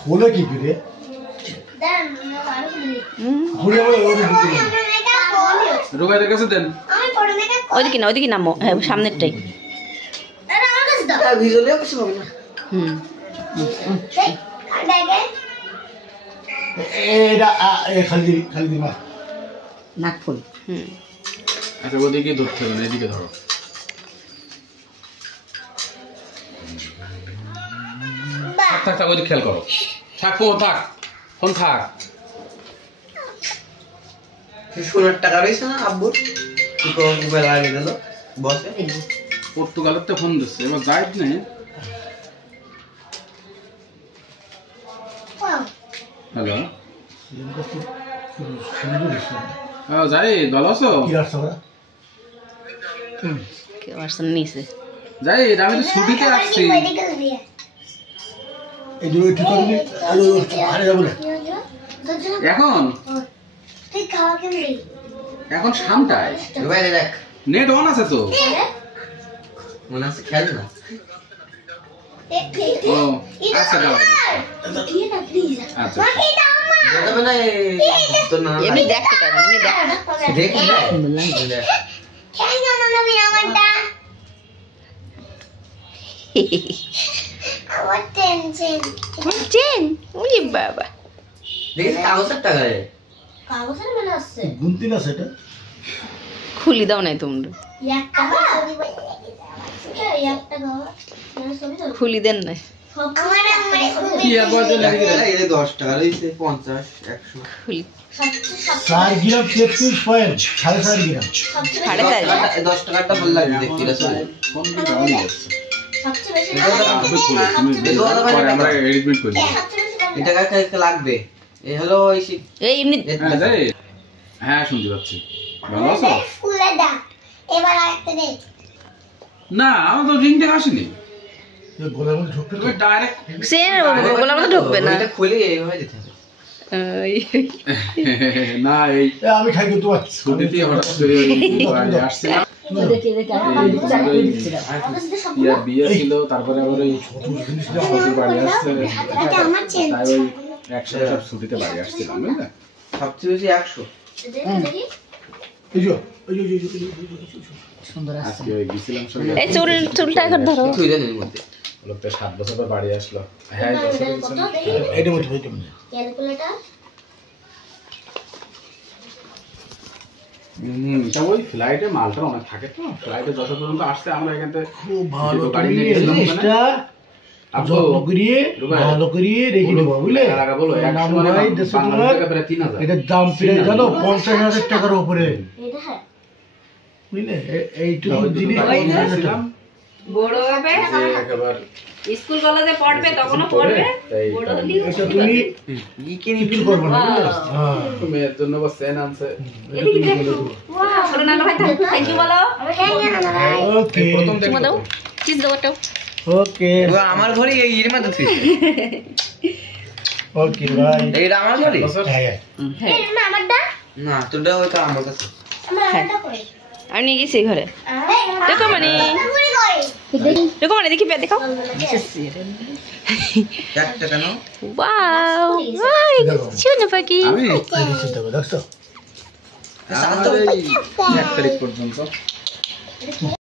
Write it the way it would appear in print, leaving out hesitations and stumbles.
खोले की फिर ওইদিকে না ওইদিকে নামো হ্যাঁ সামনেরটাই नाकफुल আচ্ছা ওদিকে ধরতে হবে না এদিকে ধরো থাক থাক ওইদিকে খেয়াল করো থাক ফোন থাক 16 টাকা রয়েছে না আব্বুর কি মোবাইল আগে গেল বসে পর্তুগালের তো ফোন দিচ্ছে এবার যাইত নেই হ্যালো হ্যাঁ যাই ভালো আছো কেউ আসছেন নিচে যাই আমি তো ছুটিতে আসছি এখন এখন শামটায় দেখ নেট অন আছে তো মনে আছে খেল না ও আচ্ছা দাও আচ্ছা দেখাবে না তো না এমনি দেখতে পারেন এমনি দেখ চেন ওই বাবা দেখিস কাগজের টাকা রে কাগজের মেলা আছে গুনতি না সেটা খুলি দাও নাই তোমরা খুলি দেন নাই কি আর বলতে লাগে এই 10 টাকা রইছে 50 100 খুলি 4 গ্রাম 33 পয়েন্ট 4.5 গ্রাম 4.5 10 টাকাটা ভালো লাগে দেখতে গেছে ফোন কি ডাউন হচ্ছে আমরা এডিটমেন্ট করি এটা কাকে লাগবে এই হলো এই এমনি হ্যাঁ যাই হ্যাঁ শুনতে পাচ্ছি ভালো আছো না আমার তো রিংটা আসেনি গোলাম ঢুকতে তুমি ডাইরেক্ট সেন গোলাম তো ঢুকবে না এটা খুলে এইভাবে দিতে হবে না এই আমি খাই কিন্তু ছুটিতে হঠাৎ করে বাড়ি আসছিলাম ইয়ার বিয়ে ছিল তারপরে আবার ওই শ্বশুর বাড়ি আসছে তাই ওই একসাথে সব ছুটিতে বাড়ি আসছিলাম বুঝলে সবচেয়ে বেশি 100 সুন্দর আজকে ওই গেছিলাম সব এই চুলটা এখন ধরো তুই জানিস মধ্যে লোকটা 7 বছর পর বাড়ি আসলো হ্যাঁ 10 বছর এটা মত হইতো না ক্যালকুলেটর এটা ওই ফ্লাইটে মালটা অনেক থাকে তো ফ্লাইটে যত পর্যন্ত আসছে আমরা এখান থেকে খুব ভালো গাড়ি নিয়ে করে গেছিলাম জিনিসটা যত্ন করিয়ে ভালো করিয়ে রেখে দেবো বুঝলে টাকা বলো নাম ভাই দেশে তোমার এটার দাম প্রায় জানো 50,000 টাকার উপরে এটা হ্যাঁ বুঝলে এইটুকু জিনিস বড় হবে একবার স্কুল কলেজে পড়বে তখনও পড়বে বড় হলি এটা তুমি কি কিছু করবে না বুঝলে হ্যাঁ মেয়ের জন্য বা সেন আনছে এদিকে দেখো ওয়াও বড় নানা ভাই থ্যাংক ইউ বলো ওকে প্রথম তুমি দাও দেখো চিজ দাও একটা ওকে আমার ঘরে এই এর মধ্যে তুই ওকে ভাই এইটা আমার ঘরে হ্যাঁ হ্যাঁ এটা না আমারটা না তোরটা ওইটা আমার কাছে আমারটা করে আমি নিয়ে গেছি ঘরে দেখো মানে দেখো মানে দেখি দেখো 1 টাকা নাও ওয়াও ওই শুনো পাখি আমি চিন্তা করে দেখছো আমার এই 1 তারিখ পর্যন্ত